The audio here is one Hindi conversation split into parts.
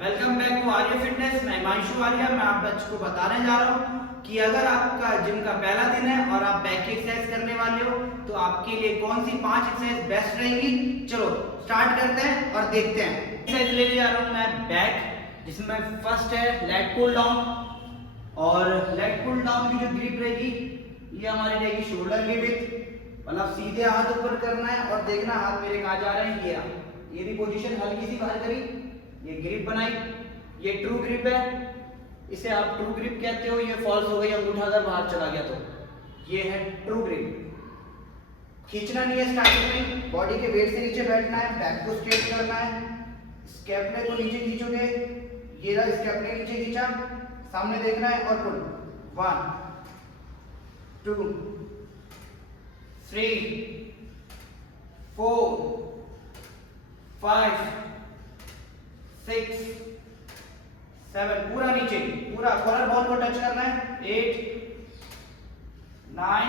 Welcome back to Arya fitness. मैं हिमांशु आर्य। मैं आप बच्चों को बताने जा रहा हूँ कि अगर आपका जिम का पहला दिन है और आप बैक की एक्सरसाइज करने वाले हो तो आपके लिए कौन सी 5 एक्सरसाइज बेस्ट रहेंगी। चलो स्टार्ट करते हैं और देखते हैं। एक्सरसाइज लेने जा रहा हूँ मैं बैक, जिसमें फर्स्ट है लेग पुल डाउन। और लेग पुल डाउन की जो ग्रिप रहेगी ये हमारी रहेगी शोल्डर की विड्थ, मतलब सीधे हाथ ऊपर करना है और देखना हाथ मेरे कहाँ जा रहे हैं। ये भी पोजीशन हल्की सी बाहर करी, ये ग्रिप बनाई, ये ट्रू ग्रिप है, इसे आप ट्रू ग्रिप कहते हो। ये फॉल्स हो गई, अंगूठा अगर बाहर चला गया तो ये है ट्रू ग्रिप। खींचना नहीं है स्टार्टिंग में, बॉडी के वेट से नीचे बैठना है, बैक को स्ट्रेट करना है, स्कैपुला को नीचे खींचोगे, ये रहा स्कैपुला नीचे खींचा, सामने देखना है और पुल। 1 2 3 4 5 6 7, पूरा नीचे, पूरा कॉलर बोन को टच करना है। 8 9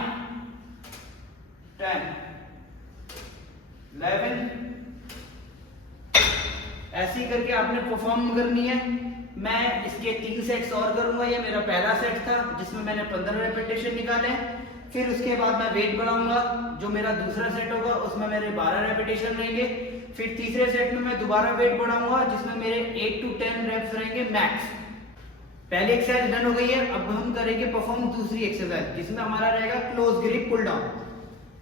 10 11। ऐसी करके आपने परफॉर्म करनी है। मैं इसके 3 सेट्स और करूंगा। ये मेरा पहला सेट था जिसमें मैंने 15 रेपिटेशन निकाले। फिर उसके बाद मैं वेट बढ़ाऊंगा। जो मेरा दूसरा सेट होगा उसमें मेरे 12 रेपिटेशन रहेंगे। फिर तीसरे सेट में मैं दोबारा वेट बढ़ाऊंगा जिसमें मेरे 8 to 10 रेप्स रहेंगे मैक्स। पहली एक्सरसाइज डन हो गई है। अब हम करेंगे परफॉर्म दूसरी एक्सरसाइज जिसमें हमारा रहेगा close grip pull down.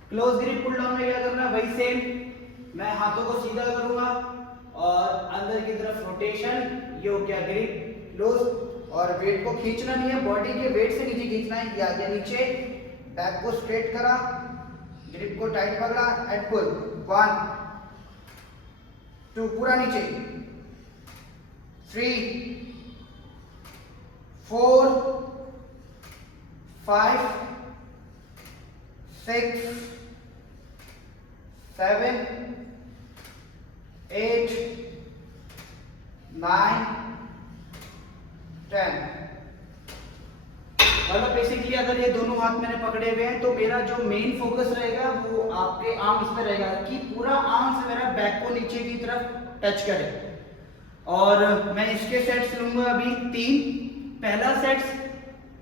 Close grip pull down में क्या करना है, वही सेम। मैं हाथों को सीधा करूंगा और अंदर की तरफ रोटेशन, ये हो गया ग्रिप क्लोज। और वेट को खींचना नहीं है, बॉडी के वेट से नीचे खींचना है, या आगे नीचे, बैक को स्ट्रेट करा, ग्रिप को टाइट पकड़ा एंड पुल। 1 2, पूरा नीचे, 3 4 5 6 7 8 9 10। मतलब बेसिकली अगर ये दोनों हाथ मैंने पकड़े हुए हैं तो मेरा जो मेन फोकस रहेगा वो आपके आर्म्स पे रहेगा कि पूरा आर्म्स मेरा बैक को नीचे की तरफ टच करे। और मैं इसके सेट्स लूंगा अभी 3। पहला सेट्स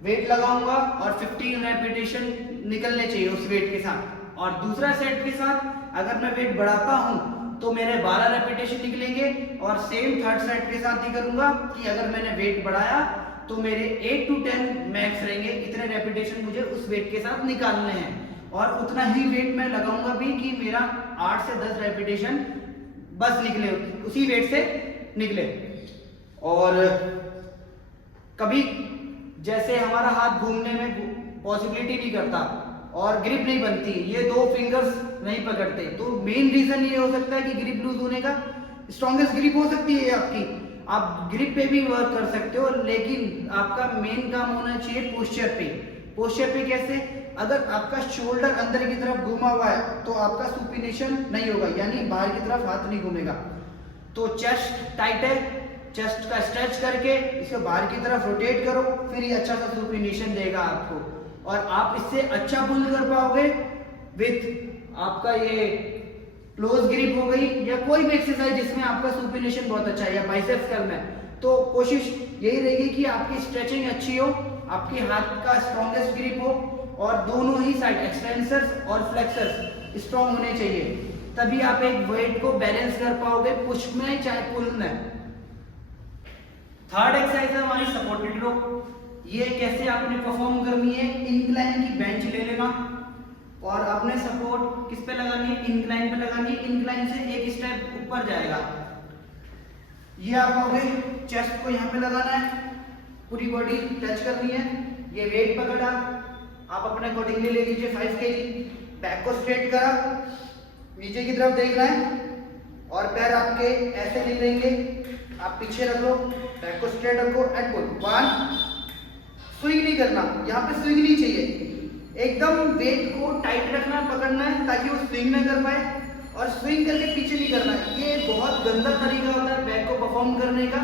वेट लगाऊंगा और 15 रेपिटेशन निकलने चाहिए उस वेट के साथ। और दूसरा सेट के साथ अगर मैं वेट बढ़ाता हूं तो मेरे 12 रेपिटेशन निकलेंगे। और सेम थर्ड सेट के साथ ही करूंगा कि अगर मैंने वेट बढ़ाया तो मेरे 8 to 10 मैक्स रहेंगे। इतने रेपिटेशन मुझे उस वेट के साथ निकालने हैं। और उतना ही वेट मैं लगाऊंगा भी कि मेरा 8 से 10 रेपिटेशन बस निकले, उसी वेट से निकले। और कभी जैसे हमारा हाथ घूमने में पॉसिबिलिटी नहीं करता और ग्रिप नहीं बनती, ये 2 फिंगर्स नहीं पकड़ते, तो मेन रीजन ये हो सकता है कि ग्रिप लूज होने का। स्ट्रॉन्गेस्ट ग्रिप हो सकती है आपकी, आप ग्रिप पे भी वर्क कर सकते हो, लेकिन आपका मेन काम होना चाहिए पोस्चर पे। पोस्चर पे कैसे, अगर आपका शोल्डर अंदर की तरफ घूमा हुआ है तो आपका सुपिनेशन नहीं होगा, यानी बाहर की तरफ हाथ नहीं घूमेगा। तो चेस्ट टाइट है, चेस्ट का स्ट्रेच करके इसे बाहर की तरफ रोटेट करो, फिर ये अच्छा सा सुपिनेशन देगा आपको। और आप इससे अच्छा पुल कर पाओगे विथ आपका ये क्लोज ग्रिप हो गई, या कोई भी एक्सरसाइज जिसमें आपका सुपिनेशन बहुत अच्छा है, या बाइसेप्स करना है, तो कोशिश यही रहेगी कि आपकी स्ट्रेचिंग अच्छी हो, आपके हाथ का स्ट्रॉन्गेस्ट ग्रिप हो और दोनों ही साइड एक्सटेंसर्स और फ्लेक्सर्स स्ट्रॉन्ग होने चाहिए। तभी आप एक वेट को बैलेंस कर पाओगे, पुश में चाहे पुल में। थर्ड एक्सरसाइज है हमारी सपोर्टेड रो। ये कैसे आपने परफॉर्म करनी है, इंक्लाइन की बेंच ले लेना और आपने सपोर्ट किस पे लगानी है, इंक्लाइन पे लगानी है। इंक्लाइन से एक स्टेप ऊपर जाएगा, ये आप आओगे, चेस्ट को यहाँ पे लगाना है, पूरी बॉडी टच करनी है। ये वेट पकड़ा, आप अपने अकॉर्डिंगली ले लीजिए 5 kg। बैक को स्ट्रेट करा, नीचे की तरफ देखना है और पैर आपके ऐसे नहीं लेंगे, आप पीछे रखो, बैक को स्ट्रेट रखो एंड पुल। 1, स्विंग नहीं करना, यहाँ पे स्विंग नहीं चाहिए, एकदम वेट को टाइट रखना, पकड़ना है ताकि वो स्विंग ना कर पाए, और स्विंग करके पीछे नहीं करना है। ये बहुत गंदा तरीका होता है बैक को परफॉर्म करने का।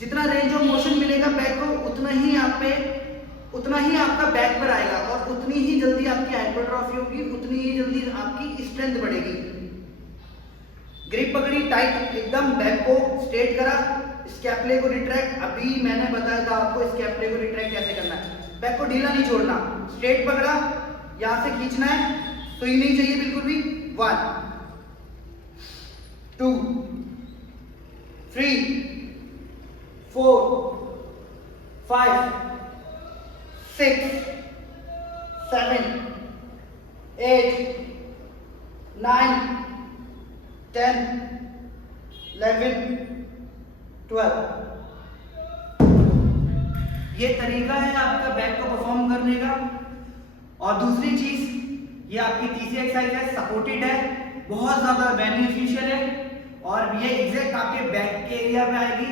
जितना रेंज ऑफ मोशन मिलेगा बैक को, उतना ही आपका बैक पर आएगा और उतनी ही जल्दी आपकी हाइपरट्रॉफी होगी, उतनी ही जल्दी आपकी स्ट्रेंथ बढ़ेगी। ग्रिप पकड़ी टाइट एकदम, बैक को स्ट्रेट करा, स्कैपुले को रिट्रैक्ट। अभी मैंने बताया था आपको स्कैपुले को रिट्रैक्ट कैसे करना है। बैक को ढीला नहीं छोड़ना, स्ट्रेट पकड़ा, यहां से खींचना है, तो ये नहीं चाहिए बिल्कुल भी। 1 2 3 4 5 6 7 8 9 10 11 12। ये तरीका है आपका बैक को परफॉर्म करने का। और दूसरी चीज, ये आपकी तीसरी एक्सरसाइज है, सपोर्टेड है, बहुत ज्यादा बेनिफिशियल है और ये एग्जैक्ट आपके बैक के एरिया में आएगी।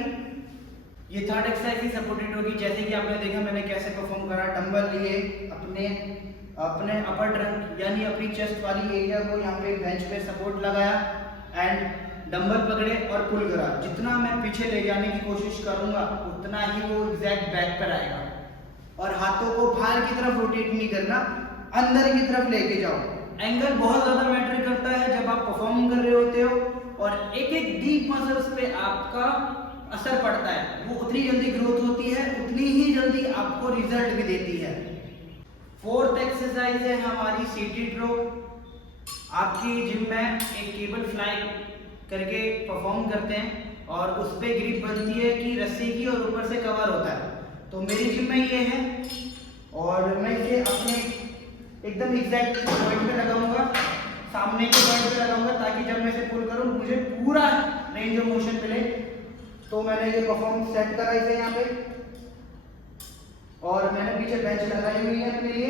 ये थर्ड एक्सरसाइज ही सपोर्टेड होगी। जैसे कि आपने देखा मैंने कैसे परफॉर्म करा, डंबल लिए, अपने अपर ट्रंक यानी अपनी चेस्ट वाली एरिया को यहाँ पे बेंच पे सपोर्ट लगाया एंड डंबल पकड़े और पुल करा। जितना मैं पीछे ले जाने की कोशिश करूंगा उतना ही वो एग्जैक्ट बैक पर आएगा। और हाथों को बाहर की तरफ रोटेट नहीं करना, अंदर की तरफ लेके जाओ। एंगल बहुत ज्यादा मैटर करता है जब आप परफॉर्म कर रहे होते हो और एक एक डीप मसल्स पे आपका असर पड़ता है। वो उतनी जल्दी ग्रोथ होती है, उतनी ही जल्दी आपको रिजल्ट भी देती है। फोर्थ एक्सरसाइज है हमारी सीटेड रो। आपकी जिम में एक केबल फ्लाई करके परफॉर्म करते हैं और उस पर ग्रिप बनती है कि रस्सी की और ऊपर से कवर होता है। तो मेरी जिम में ये है और मैं इसे अपने एकदम एग्जैक्ट पॉइंट पे लगाऊंगा, सामने के पॉइंट पे लगाऊंगा ताकि जब मैं इसे पुल करूं मुझे पूरा रेंज ऑफ मोशन मिले। तो मैंने ये परफॉर्म सेट करा इसे यहाँ पे और मैंने पीछे बेंच लगाई हुई है अपने लिए।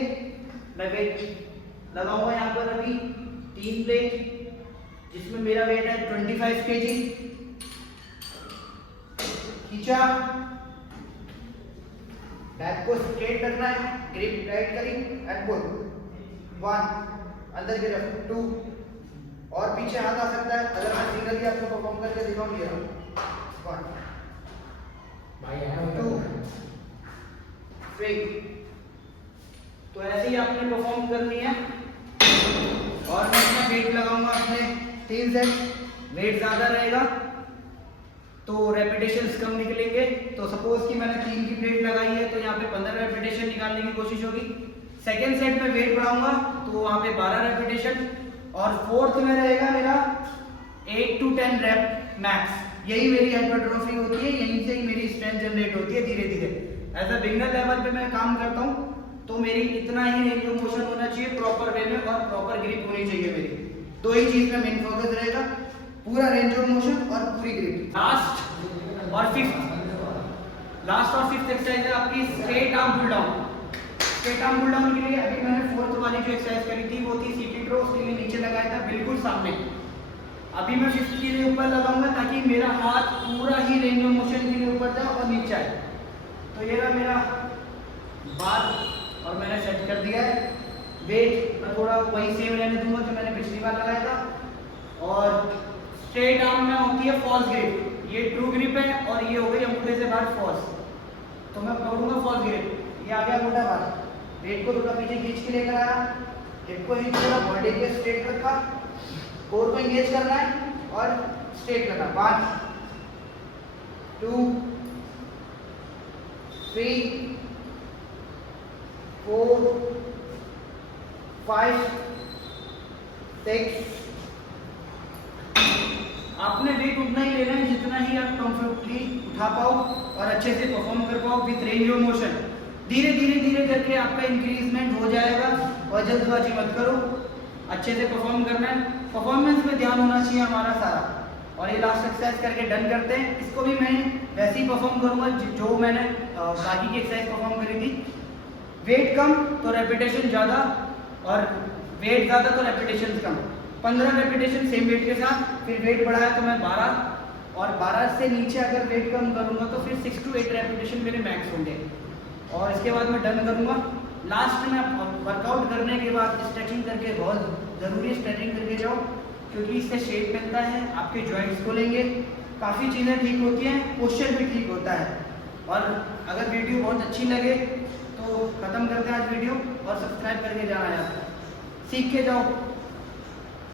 मैं वेट लगाऊंगा यहाँ पर अभी 3 प्लेट जिसमें मेरा वेट है 25 kg। खींचा, बैक को स्ट्रेट रखना है, ग्रिप टाइट करी एंड पुल। 1 अंदर की तरफ, 2 और पीछे हाथ आ सकता है। अगर मैं सिंगल भी आपको परफॉर्म करके दिखाऊं, ये 1 2 3। तो ऐसे ही आपने परफॉर्म करनी है। और मैं अपना वेट लगाऊंगा अपने 3 सेट। वेट ज्यादा रहेगा तो रेपिटेशंस कम निकलेंगे। तो सपोज कि मैंने 3 की प्लेट लगाई है तो यहाँ पे 15 रेपिटेशन निकालने की कोशिश होगी। सेकेंड सेट में वेट बढ़ाऊंगा तो वहाँ पे 12 रेपिटेशन और फोर्थ में रहेगा मेरा 8 to 10 रेप मैक्स। यही मेरी हाइपरट्रोफी होती है, यहीं से ही मेरी स्ट्रेंथ जनरेट होती है धीरे धीरे। एज अ बिगिनर लेवल पे मैं काम करता हूँ तो मेरी इतना ही रेंज ऑफ मोशन होना चाहिए प्रॉपर वे में और प्रॉपर ग्रिप होनी चाहिए मेरी। 2 ही चीज में मेन फोकस रहेगा, पूरा रेंज ऑफ मोशन और पूरी ग्रिप। लास्ट और फिफ्थ एक्सरसाइज है आपकी straight arm pull down. Straight arm pull down के लिए अभी मैंने फोर्थ वाली जो एक्सरसाइज करी थी वो थी सीटेड रो, उसके लिए नीचे लगाया था बिल्कुल सामने। अभी मैं फिफ्थ के लिए ऊपर लगाऊंगा ताकि मेरा हाथ पूरा ही रेंज ऑफ मोशन के लिए ऊपर जाए और नीचे आए। तो ये रहा मेरा बार और मैंने सेट कर दिया है। वेट मैं थोड़ा वही सेम रहने दूंगा जो मैंने पिछली बार लगाया था। और स्ट्रेट आर्म में होती है फॉल्स ग्रिप, ये ट्रू ग्रिप है और ये हो गई अंगूठे से बाहर फॉल्स। तो मैं पकड़ूंगा फॉल्स ग्रिप, ये आ गया अंगूठा बाहर। वेट को थोड़ा पीछे खींच के लेकर आया, हिप को हिप किया, बॉडी को स्ट्रेट रखा, कोर को एंगेज करना है और स्ट्रेट करना। 1 2 3 4 5 6। आपने वेट उतना ही लेना है जितना ही आप कंफर्टेबली उठा पाओ और अच्छे से परफॉर्म कर पाओ विद रेंज ऑफ मोशन। धीरे करके आपका इंक्रीजमेंट हो जाएगा और जल्दबाजी मत करो, अच्छे से परफॉर्म करना है। परफॉर्मेंस में ध्यान होना चाहिए हमारा सारा। और ये लास्ट एक्सरसाइज करके डन करते हैं। इसको भी मैं वैसे ही परफॉर्म करूंगा जो मैंने बाकी की एक्सरसाइज परफॉर्म करी थी। वेट कम तो रेपिटेशन ज़्यादा और वेट ज़्यादा तो रेपिटेशन कम। 15 रेपिटेशन सेम वेट के साथ, फिर वेट बढ़ाया तो मैं 12 और 12 से नीचे अगर वेट कम करूंगा तो फिर 6 to 8 रेपिटेशन मेरे मैक्स होंगे। और इसके बाद मैं डन करूंगा। लास्ट में वर्कआउट करने के बाद स्ट्रेचिंग करके, बहुत ज़रूरी स्ट्रेचिंग करके जाओ क्योंकि इससे शेप मिलता है, आपके जॉइंट्स खोलेंगे, काफ़ी चीज़ें ठीक होती हैं, पोस्चर भी ठीक होता है। और अगर वीडियो बहुत अच्छी लगे तो ख़त्म करते हैं आज वीडियो और सब्सक्राइब करके जाना यार, सीख के जाओ।